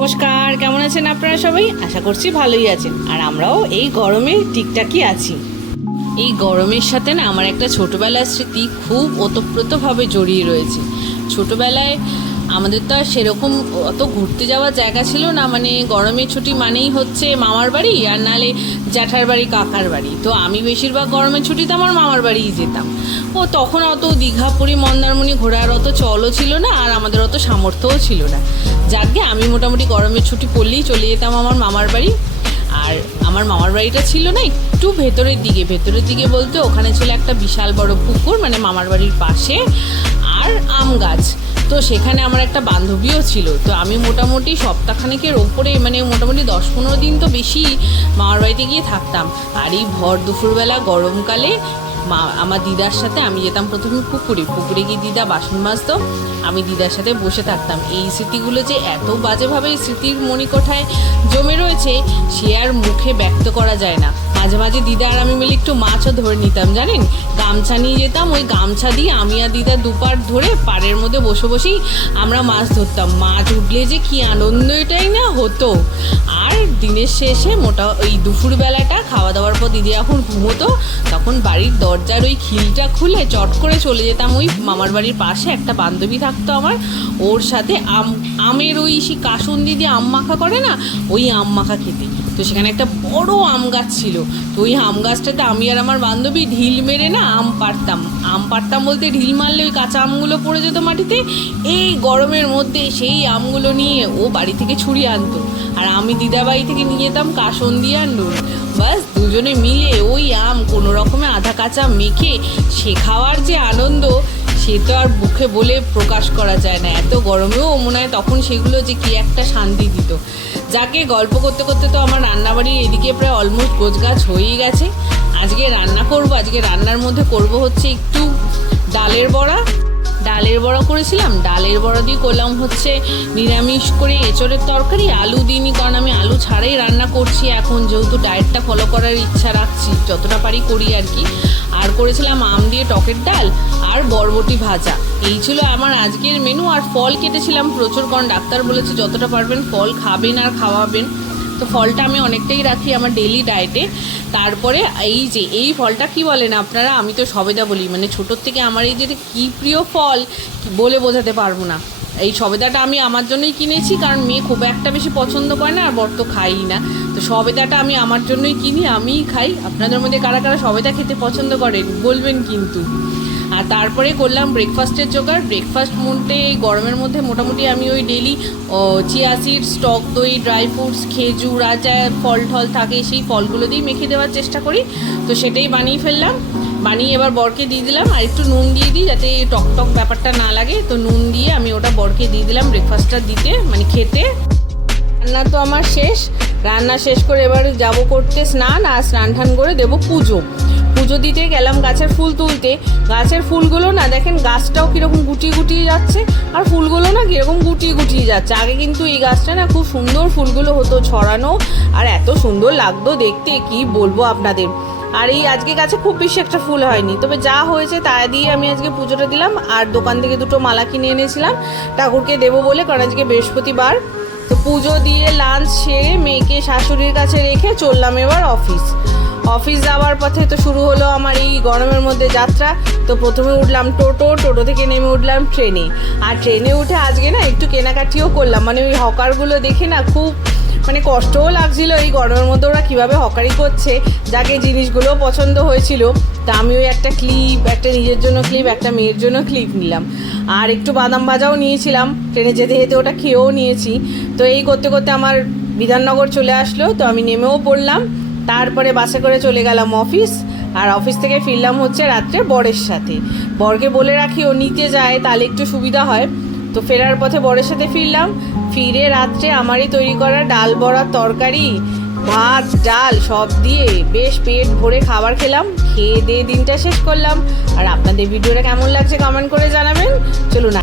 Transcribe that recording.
নমস্কার, কেমন আছেন আপনারা সবাই? আশা করছি ভালোই আছেন। আর আমরাও এই গরমে ঠিকঠাকই আছি। এই গরমের সাথে না আমার একটা ছোটোবেলার স্মৃতি খুব ওতপ্রোতভাবে জড়িয়ে রয়েছে। ছোটোবেলায় আমাদের তো আর সেরকম অত ঘুরতে যাওয়ার জায়গা ছিল না, মানে গরমের ছুটি মানেই হচ্ছে মামার বাড়ি আর নাহলে জ্যাঠার বাড়ি, কাকার বাড়ি। তো আমি বেশিরভাগ গরমের ছুটিতে আমার মামার বাড়িই যেতাম। তখন অত দীঘা, পুরী, মন্দারমণি ঘোরার অত চলও ছিল না, আর আমাদের অত সামর্থ্যও ছিল না। যাকে আমি মোটামুটি গরমের ছুটি পড়লেই চলে যেতাম আমার মামার বাড়ি। আর আমার মামার বাড়িটা ছিল না একটু ভেতরের দিকে বলতে ওখানে ছিল একটা বিশাল বড় পুকুর, মানে মামার বাড়ির পাশে, আর আম গাছ। তো সেখানে আমার একটা বান্ধবীও ছিল। তো আমি মোটামুটি সপ্তাহখানেকের ওপরে, মানে মোটামুটি 10-15 দিন তো বেশি মামার বাড়িতে গিয়ে থাকতাম। আর এই ভর দুপুরবেলা গরমকালে আমার দিদার সাথে আমি যেতাম প্রথমে পুকুরে গিয়ে দিদা বাসন মাজতো, আমি দিদার সাথে বসে থাকতাম। এই স্মৃতিগুলো যে এত বাজেভাবে স্মৃতির মণিকোঠায় জমে রয়েছে সে আর মুখে ব্যক্ত করা যায় না। মাঝে মাঝে দিদা আর আমি মিলে একটু মাছও ধরে নিতাম, জানেন, গামছা নিয়ে যেতাম। ওই গামছা দিয়ে আমি আর দিদা দুপার ধরে পাড়ের মধ্যে বসে বসেই আমরা মাছ ধরতাম। মাছ উঠলে যে কি আনন্দ এটাই না হতো। আর দিনের শেষে ওই দুপুরবেলাটা খাওয়া দাওয়ার পর দিদি যখন ঘুমোতো তখন বাড়ির দরজার ওই খিলটা খুলে চট করে চলে যেতাম ওই মামার বাড়ির পাশে একটা বান্ধবী থাকতো আমার, ওর সাথে আমের ওই কাসুন দিদি আম মাখা করে না, ওই আম মাখা খেতে। তো সেখানে একটা বড় আম গাছ ছিল। তো ওই আম গাছটাতে আমি আর আমার বান্ধবী ঢিল মেরে না আম পাড়তাম বলতে ঢিল মারলে ওই কাঁচা আমগুলো পড়ে যেত মাটিতে। এই গরমের মধ্যে সেই আমগুলো নিয়ে ও বাড়ি থেকে ছুরিয়ে আনতো, আর আমি দিদা বাড়ি থেকে নিয়ে যেতাম কাসন দিয়ে আর নুন। বাস দুজনে মিলে ওই আম কোনো রকমে আধা কাঁচা মেখে সে খাওয়ার যে আনন্দ সে তো আর মুখে বলে প্রকাশ করা যায় না। এত গরমেও মনে হয় তখন সেগুলো যে কি একটা শান্তি দিত। যাকে গল্প করতে করতে তো আমার রান্নাবাড়ির এদিকে প্রায় অলমোস্ট গোছগাছ হয়েই গেছে। আজকে রান্নার মধ্যে করব হচ্ছে একটু ডালের বড়া করেছিলাম। ডালের বড়া দিয়ে করলাম হচ্ছে নিরামিষ করে এঁচড়ের তরকারি, আলু দিইনি কারণ আমি আলু ছাড়াই রান্না করছি এখন, যেহেতু ডায়েটটা ফলো করার ইচ্ছা রাখছি, যতটা পারি করি আর কি। আর করেছিলাম আম দিয়ে টকের ডাল আর বরবটি ভাজা। এই ছিল আমার আজকের মেনু। আর ফল কেটেছিলাম প্রচুর, কারণ ডাক্তার বলেছে যতটা পারবেন ফল খাবেন আর খাওয়াবেন। তো ফলটা আমি অনেকটাই রাখি আমার ডেইলি ডায়েটে। তারপরে এই ফলটা কি বলেন আপনারা, আমি তো সবেদা বলি, মানে ছোটোর থেকে আমার এই যে কী প্রিয় ফল বলে বোঝাতে পারবো না। এই সবেদাটা আমি আমার জন্যই কিনেছি, কারণ মেয়ে খুব একটা বেশি পছন্দ করে না আর বর তো খাই না। তো সবেদাটা আমি আমার জন্যই কিনি, আমিই খাই। আপনাদের মধ্যে কারা কারা সবেদা খেতে পছন্দ করেন বলবেন কিন্তু। আর তারপরে করলাম ব্রেকফাস্টের জোগাড়। ব্রেকফাস্ট মধ্যে এই গরমের মধ্যে মোটামুটি আমি ওই ডেইলি চিয়া সিডস, টক দই, ড্রাই ফ্রুটস, খেজুর আর যা ফল থাকে সেই ফলগুলো দিয়েই মেখে দেওয়ার চেষ্টা করি। তো সেটাই বানিয়ে ফেললাম। বানিয়ে এবার বরকে দিয়ে দিলাম, আর একটু নুন দিয়ে দিই যাতে টক ব্যাপারটা না লাগে। তো নুন দিয়ে আমি ওটা বরকে দিয়ে দিলাম ব্রেকফাস্টটা দিতে, মানে খেতে। রান্না তো আমার শেষ। রান্না শেষ করে এবার যাব করতে স্নান, আর স্নান টান করে দেবো পুজো দিতে গেলাম গাছের ফুল তুলতে। গাছের ফুলগুলো না দেখেন গাছটাও কীরকম গুটিয়ে যাচ্ছে, আর ফুলগুলো না কীরকম গুটিয়ে যাচ্ছে। আগে কিন্তু এই গাছটা না খুব সুন্দর ফুলগুলো হতো ছড়ানো, আর এত সুন্দর লাগতো দেখতে কি বলবো আপনাদের। আর এই আজকে গাছে খুব বেশি একটা ফুল হয়নি, তবে যা হয়েছে তা দিয়ে আমি আজকে পুজোটা দিলাম। আর দোকান থেকে 2টো মালা কিনে এনেছিলাম ঠাকুরকে দেবো বলে, কারণ আজকে বৃহস্পতিবার। তো পুজো দিয়ে লাঞ্চ সেরে মেয়েকে শাশুড়ির কাছে রেখে চললাম এবার অফিস যাওয়ার পথে। তো শুরু হলো আমার এই গরমের মধ্যে যাত্রা। তো প্রথমে উঠলাম টোটো থেকে নেমে উঠলাম ট্রেনে। আর ট্রেনে উঠে আজকে না একটু কেনাকাটিও করলাম, মানে ওই হকারগুলো দেখে না খুব মানে কষ্টও লাগছিল এই গরমের মধ্যে ওরা কীভাবে হকারি করছে। যাকে জিনিসগুলোও পছন্দ হয়েছিল। তা আমি ওই একটা নিজের জন্য ক্লিপ, একটা মেয়ের জন্য ক্লিপ নিলাম। আর একটু বাদাম ভাজাও নিয়েছিলাম, ট্রেনে যেতে ওটা খেয়েও নিয়েছি। তো এই করতে করতে আমার বিধাননগর চলে আসলো। তো আমি নেমেও পড়লাম। তারপরে বাসে করে চলে গেলাম অফিস। আর অফিস থেকে ফিরলাম হচ্ছে রাত্রে বরের সাথে। বরকে বলে রাখি ও নিতে যায়, তাহলে একটু সুবিধা হয়। তো ফেরার পথে বরের সাথে ফিরে রাত্রে আমারই তৈরি করা ডাল বড়ার তরকারি, ভাত, ডাল সব দিয়ে বেশ পেট ভরে খাবার খেলাম। খেয়ে দিয়ে দিনটা শেষ করলাম। আর আপনাদের ভিডিওটা কেমন লাগছে কমেন্ট করে জানাবেন। চলুন।